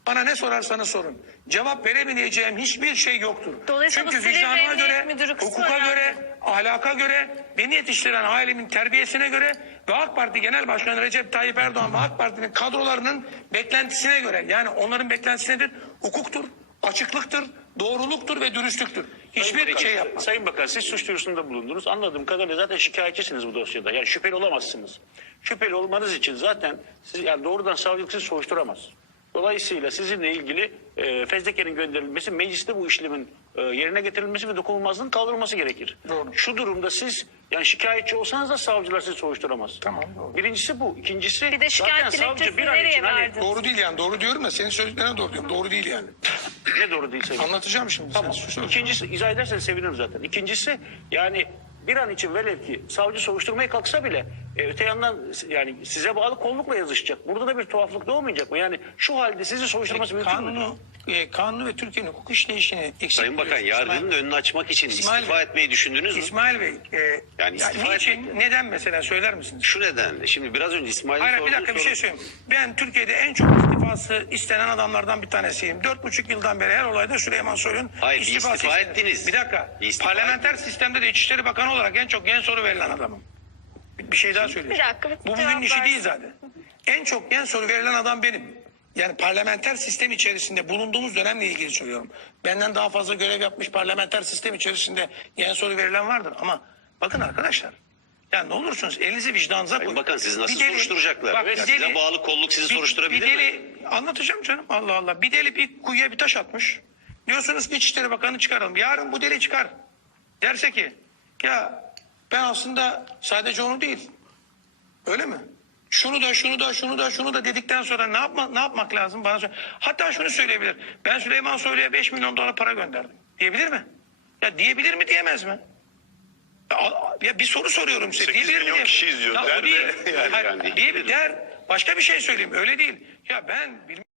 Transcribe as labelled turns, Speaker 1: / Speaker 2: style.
Speaker 1: Bana ne sorarsanız sorun. Cevap verebileceğim hiçbir şey yoktur.
Speaker 2: Dolayısıyla
Speaker 1: Çünkü
Speaker 2: bu Silivri
Speaker 1: vicdanıma
Speaker 2: Emniyet
Speaker 1: göre,
Speaker 2: Müdürü kısmı
Speaker 1: hukuka
Speaker 2: önemli.
Speaker 1: göre, ahlaka göre, beni yetiştiren ailemin terbiyesine göre ve AK Parti Genel Başkanı Recep Tayyip Erdoğan ve AK Parti'nin kadrolarının beklentisine göre, yani onların beklentisi nedir? Hukuktur, açıklıktır, doğruluktur ve dürüstlüktür. Hiçbir şey yapmaz.
Speaker 3: Sayın Bakan, siz suç duyurusunda bulundunuz. Anladığım kadarıyla zaten şikayetçisiniz bu dosyada. Yani şüpheli olamazsınız. Şüpheli olmanız için zaten siz yani doğrudan savcılık sizi soruşturamaz. Dolayısıyla sizinle ilgili fezlekenin gönderilmesi, mecliste bu işlemin yerine getirilmesi ve dokunulmazlığın kaldırılması gerekir.
Speaker 1: Doğru.
Speaker 3: Şu durumda siz yani şikayetçi olsanız da savcılar sizi soruşturamaz.
Speaker 1: Tamam, doğru.
Speaker 3: Birincisi bu. İkincisi
Speaker 2: Bir de şikayet
Speaker 3: zaten savcı
Speaker 2: dilekçesini
Speaker 3: bir an
Speaker 2: nereye
Speaker 3: için hani
Speaker 2: verdin?
Speaker 1: Doğru değil yani. Doğru diyorum da senin söylediklerine doğru diyorum. Doğru değil yani.
Speaker 3: ne doğru değil Sayın.
Speaker 1: Anlatacağım şimdi.
Speaker 3: Tamam.
Speaker 1: Sen söyle.
Speaker 3: İkincisi, izah ederseniz sevinirim zaten. İkincisi yani bir an için velev ki savcı soruşturmaya kalksa bile öte yandan yani size bağlı kollukla yazışacak. Burada da bir tuhaflık doğmayacak mı? Yani şu halde sizi soruşturması mümkün mü?
Speaker 1: Kanunu ve Türkiye'nin hukuk işleyişini eksik
Speaker 4: Sayın Bakan,
Speaker 1: buluyorsunuz.
Speaker 4: yargının önünü açmak için
Speaker 1: İsmail
Speaker 4: istifa
Speaker 1: Bey.
Speaker 4: etmeyi düşündünüz mü?
Speaker 1: İsmail Bey,
Speaker 4: Yani istifa
Speaker 1: niçin,
Speaker 4: etmek-
Speaker 1: neden mesela söyler misiniz?
Speaker 4: Şu nedenle. Şimdi biraz önce İsmail'in
Speaker 1: Hayır, bir
Speaker 4: sorduğu
Speaker 1: dakika bir
Speaker 4: soru-
Speaker 1: şey söyleyeyim. Ben Türkiye'de en çok istifası istenen adamlardan bir tanesiyim. 4,5 yıldan beri her olayda Süleyman Soylu'nun
Speaker 4: Hayır, bir istifa
Speaker 1: istenir.
Speaker 4: ettiniz.
Speaker 1: Bir dakika.
Speaker 4: Bir istifa
Speaker 1: Parlamenter
Speaker 4: ettiniz.
Speaker 1: sistemde de İçişleri Bakanı olarak en çok gen soru verilen adamım. Bir şey daha söyleyeyim.
Speaker 2: Bir dakika, bir
Speaker 1: Bu bugün
Speaker 2: cevap
Speaker 1: işi
Speaker 2: versin.
Speaker 1: değil zaten. En çok gen soru verilen adam benim. Yani parlamenter sistem içerisinde bulunduğumuz dönemle ilgili söylüyorum. Benden daha fazla görev yapmış parlamenter sistem içerisinde gen soru verilen vardır. Ama bakın arkadaşlar. Yani ne olursunuz elinizi vicdanınıza koyun.
Speaker 4: Sayın Bakan, sizi nasıl
Speaker 1: Bir deli-
Speaker 4: soruşturacaklar?
Speaker 1: Bak,
Speaker 4: Evet,
Speaker 1: bir
Speaker 4: size
Speaker 1: deli-
Speaker 4: bağlı kolluk sizi soruşturabilir
Speaker 1: bir deli,
Speaker 4: mi?
Speaker 1: Anlatacağım canım, Allah Allah. Bir deli bir kuyuya bir taş atmış. Diyorsunuz ki İçişleri Bakanı çıkaralım. Yarın bu deli çıkar. Derse ki ya ben aslında sadece onu değil. Öyle mi? Şunu da dedikten sonra ne yapmak lazım bana söyle. Hatta şunu söyleyebilir. Ben Süleyman Soylu'ya 5 milyon dolar para gönderdim. Diyebilir mi? Ya diyebilir mi diyemez mi? Ya bir soru soruyorum size.
Speaker 5: 8
Speaker 1: Diyebilir mi
Speaker 5: milyon
Speaker 1: diyemez?
Speaker 5: kişi izliyor
Speaker 1: Ya o
Speaker 5: der
Speaker 1: değil.
Speaker 5: de yani.
Speaker 1: Hayır,
Speaker 4: diyebilir.
Speaker 1: der. Başka bir şey söyleyeyim. Öyle değil. Ya ben